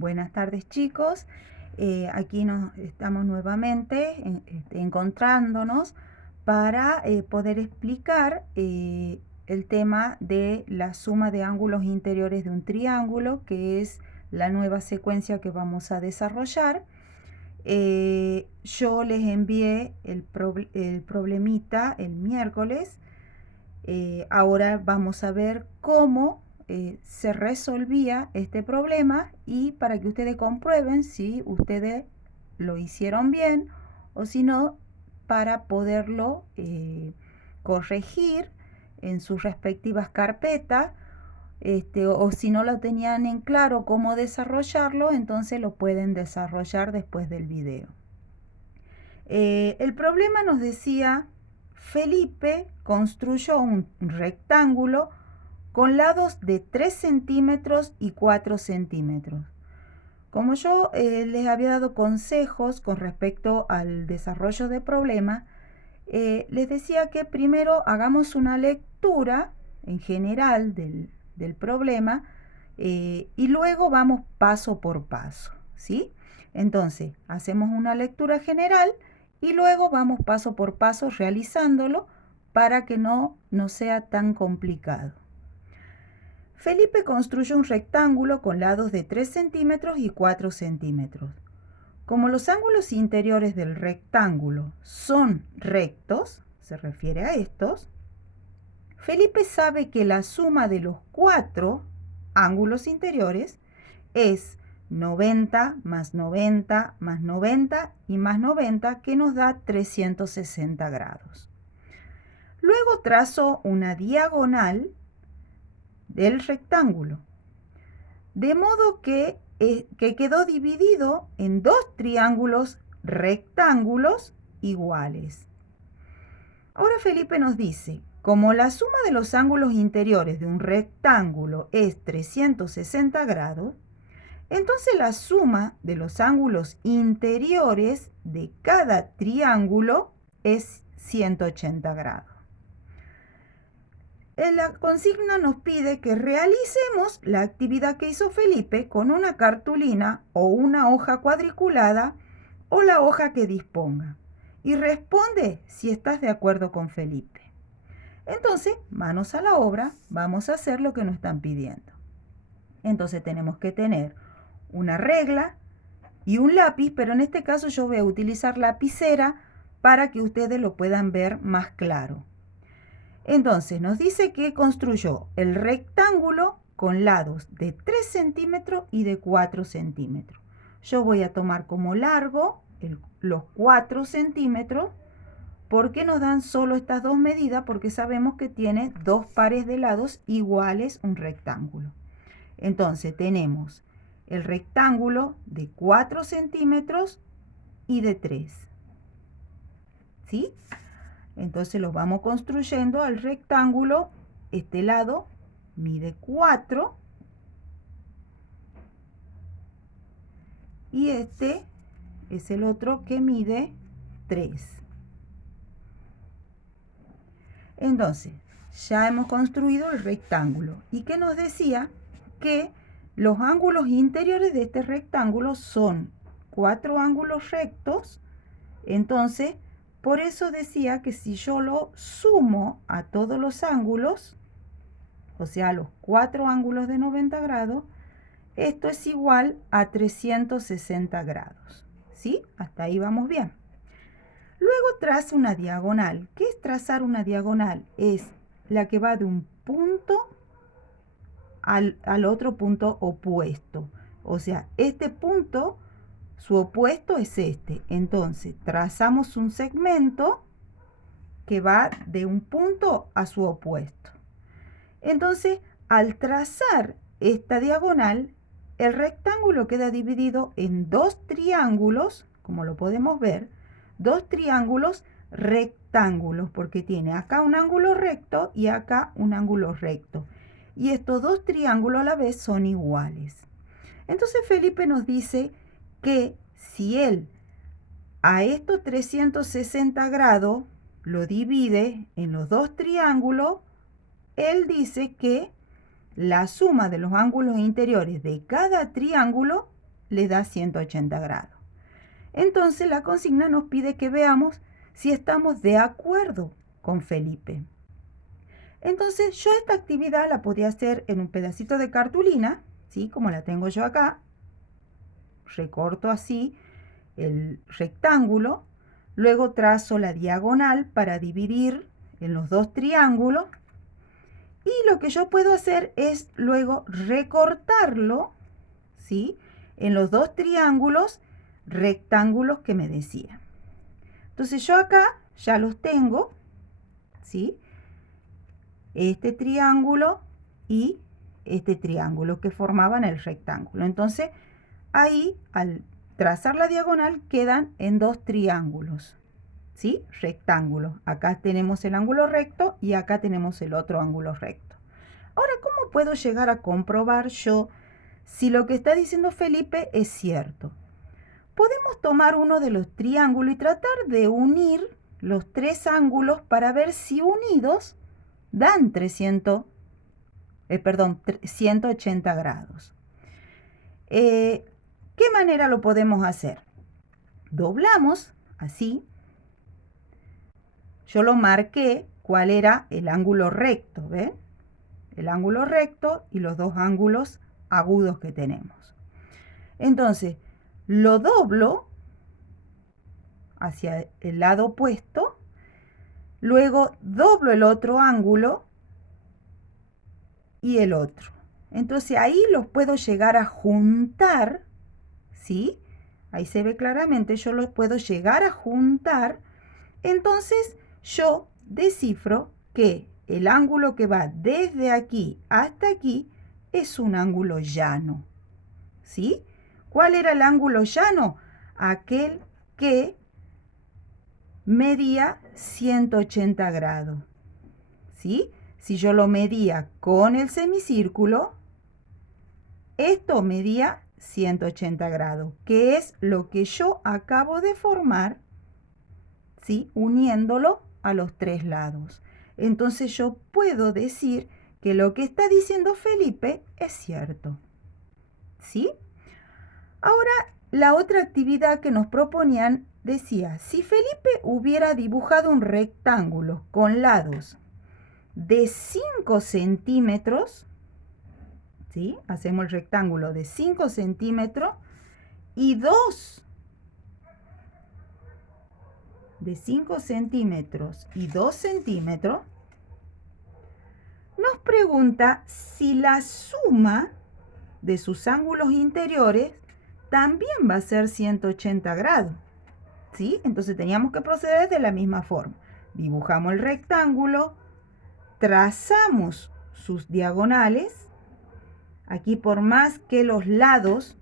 Buenas tardes, chicos. Aquí nos estamos nuevamente encontrándonos para poder explicar el tema de la suma de ángulos interiores de un triángulo, que es la nueva secuencia que vamos a desarrollar. Yo les envié el problemita el miércoles. Ahora vamos a ver cómo se resolvía este problema, y para que ustedes comprueben si ustedes lo hicieron bien o si no, para poderlo corregir en sus respectivas carpetas, o si no lo tenían en claro cómo desarrollarlo, entonces lo pueden desarrollar después del video. El problema nos decía: Felipe construyó un rectángulo con lados de 3 centímetros y 4 centímetros. Como yo les había dado consejos con respecto al desarrollo de problema, les decía que primero hagamos una lectura en general del problema, y luego vamos paso por paso, ¿sí? Entonces, hacemos una lectura general y luego vamos paso por paso realizándolo para que no sea tan complicado. Felipe construyó un rectángulo con lados de 3 centímetros y 4 centímetros. Como los ángulos interiores del rectángulo son rectos, se refiere a estos, Felipe sabe que la suma de los 4 ángulos interiores es 90 más 90 más 90 y más 90, que nos da 360 grados. Luego trazo una diagonal del rectángulo, de modo que quedó dividido en dos triángulos rectángulos iguales. Ahora Felipe nos dice: como la suma de los ángulos interiores de un rectángulo es 360 grados, entonces la suma de los ángulos interiores de cada triángulo es 180 grados. La consigna nos pide que realicemos la actividad que hizo Felipe con una cartulina o una hoja cuadriculada o la hoja que disponga, y responde si estás de acuerdo con Felipe. Entonces, manos a la obra, vamos a hacer lo que nos están pidiendo. Entonces tenemos que tener una regla y un lápiz, pero en este caso yo voy a utilizar lapicera para que ustedes lo puedan ver más claro. Entonces nos dice que construyó el rectángulo con lados de 3 centímetros y de 4 centímetros. Yo voy a tomar como largo los 4 centímetros, porque nos dan solo estas dos medidas, porque sabemos que tiene dos pares de lados iguales un rectángulo. Entonces tenemos el rectángulo de 4 centímetros y de 3. ¿Sí? Entonces lo vamos construyendo al rectángulo. Este lado mide 4 y este es el otro que mide 3. Entonces, ya hemos construido el rectángulo. ¿Y qué nos decía? Que los ángulos interiores de este rectángulo son 4 ángulos rectos. Entonces, por eso decía que si yo lo sumo a todos los ángulos, o sea, a los 4 ángulos de 90 grados, esto es igual a 360 grados. ¿Sí? Hasta ahí vamos bien. Luego traza una diagonal. ¿Qué es trazar una diagonal? Es la que va de un punto al otro punto opuesto. O sea, este punto, su opuesto es este. Entonces, trazamos un segmento que va de un punto a su opuesto. Entonces, al trazar esta diagonal, el rectángulo queda dividido en dos triángulos, como lo podemos ver, dos triángulos rectángulos, porque tiene acá un ángulo recto y acá un ángulo recto. Y estos dos triángulos a la vez son iguales. Entonces Felipe nos dice que si él a estos 360 grados lo divide en los dos triángulos, él dice que la suma de los ángulos interiores de cada triángulo le da 180 grados. Entonces la consigna nos pide que veamos si estamos de acuerdo con Felipe. Entonces yo esta actividad la podía hacer en un pedacito de cartulina, ¿sí? Como la tengo yo acá. Recorto así el rectángulo, luego trazo la diagonal para dividir en los dos triángulos, y lo que yo puedo hacer es luego recortarlo, ¿sí? En los dos triángulos rectángulos que me decía. Entonces yo acá ya los tengo, ¿sí? Este triángulo y este triángulo que formaban el rectángulo. Entonces ahí al trazar la diagonal quedan en dos triángulos, ¿sí? Rectángulos. Acá tenemos el ángulo recto y acá tenemos el otro ángulo recto. Ahora, ¿cómo puedo llegar a comprobar yo si lo que está diciendo Felipe es cierto? Podemos tomar uno de los triángulos y tratar de unir los tres ángulos para ver si unidos dan 180 grados. ¿Qué manera lo podemos hacer? Doblamos así. Yo lo marqué cuál era el ángulo recto, ¿ven? El ángulo recto y los dos ángulos agudos que tenemos. Entonces, lo doblo hacia el lado opuesto, luego doblo el otro ángulo y el otro. Entonces ahí los puedo llegar a juntar, ¿sí? Ahí se ve claramente, yo los puedo llegar a juntar. Entonces yo descifro que el ángulo que va desde aquí hasta aquí es un ángulo llano, ¿sí? ¿Cuál era el ángulo llano? Aquel que medía 180 grados, ¿sí? Si yo lo medía con el semicírculo, esto medía 180 grados, que es lo que yo acabo de formar, ¿sí? Uniéndolo a los tres lados. Entonces yo puedo decir que lo que está diciendo Felipe es cierto, ¿sí? Ahora, la otra actividad que nos proponían decía, si Felipe hubiera dibujado un rectángulo con lados de 5 centímetros, ¿sí? Hacemos el rectángulo de 5 centímetros y de 5 centímetros y 2 centímetros, nos pregunta si la suma de sus ángulos interiores también va a ser 180 grados, ¿sí? Entonces teníamos que proceder de la misma forma. Dibujamos el rectángulo, trazamos sus diagonales. Aquí, por más que los lados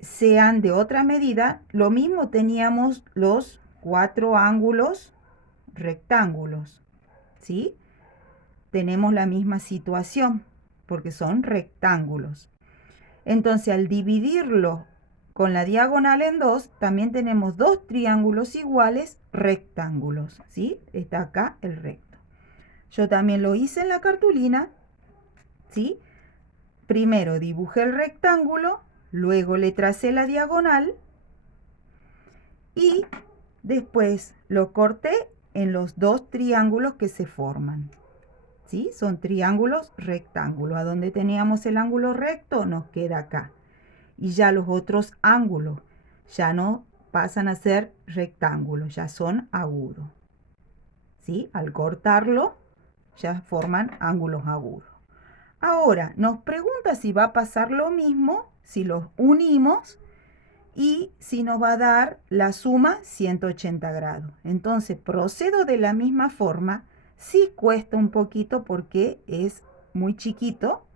sean de otra medida, lo mismo teníamos los 4 ángulos rectángulos, ¿sí? Tenemos la misma situación porque son rectángulos. Entonces, al dividirlo con la diagonal en dos, también tenemos dos triángulos iguales rectángulos, ¿sí? Está acá el recto. Yo también lo hice en la cartulina, ¿sí? Primero dibujé el rectángulo, luego le tracé la diagonal y después lo corté en los dos triángulos que se forman, ¿sí? Son triángulos rectángulos. A donde teníamos el ángulo recto nos queda acá. Y ya los otros ángulos ya no pasan a ser rectángulos, ya son agudos, ¿sí? Al cortarlo ya forman ángulos agudos. Ahora nos pregunta si va a pasar lo mismo si los unimos y si nos va a dar la suma 180 grados. Entonces procedo de la misma forma. Sí cuesta un poquito porque es muy chiquito.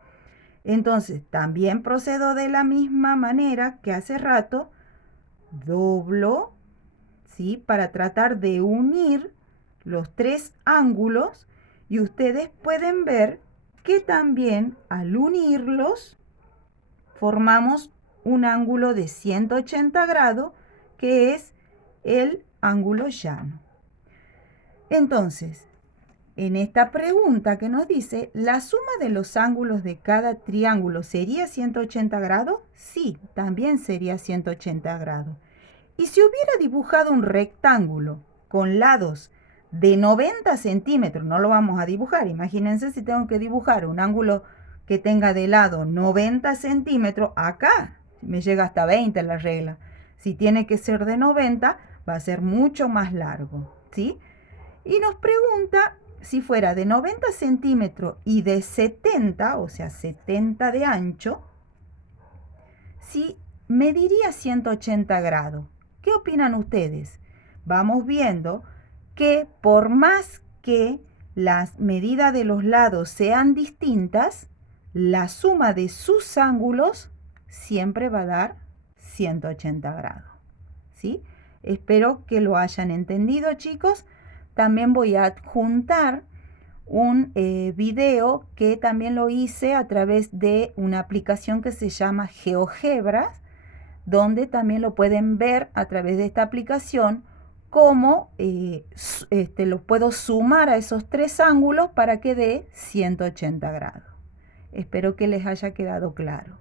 Entonces también procedo de la misma manera que hace rato. Doblo, ¿sí? Para tratar de unir los tres ángulos. Y ustedes pueden ver que también al unirlos formamos un ángulo de 180 grados, que es el ángulo llano. Entonces, en esta pregunta que nos dice, ¿la suma de los ángulos de cada triángulo sería 180 grados? Sí, también sería 180 grados. Y si hubiera dibujado un rectángulo con lados de 90 centímetros, no lo vamos a dibujar, imagínense si tengo que dibujar un ángulo que tenga de lado 90 centímetros, acá me llega hasta 20 la regla. Si tiene que ser de 90, va a ser mucho más largo, ¿sí? Y nos pregunta si fuera de 90 centímetros y de 70, o sea, 70 de ancho, si mediría 180 grados. ¿Qué opinan ustedes? Vamos viendo que por más que las medidas de los lados sean distintas, la suma de sus ángulos siempre va a dar 180 grados. ¿Sí? Espero que lo hayan entendido, chicos. También voy a adjuntar un video que también lo hice a través de una aplicación que se llama GeoGebras, donde también lo pueden ver a través de esta aplicación cómo lo puedo sumar a esos tres ángulos para que dé 180 grados. Espero que les haya quedado claro.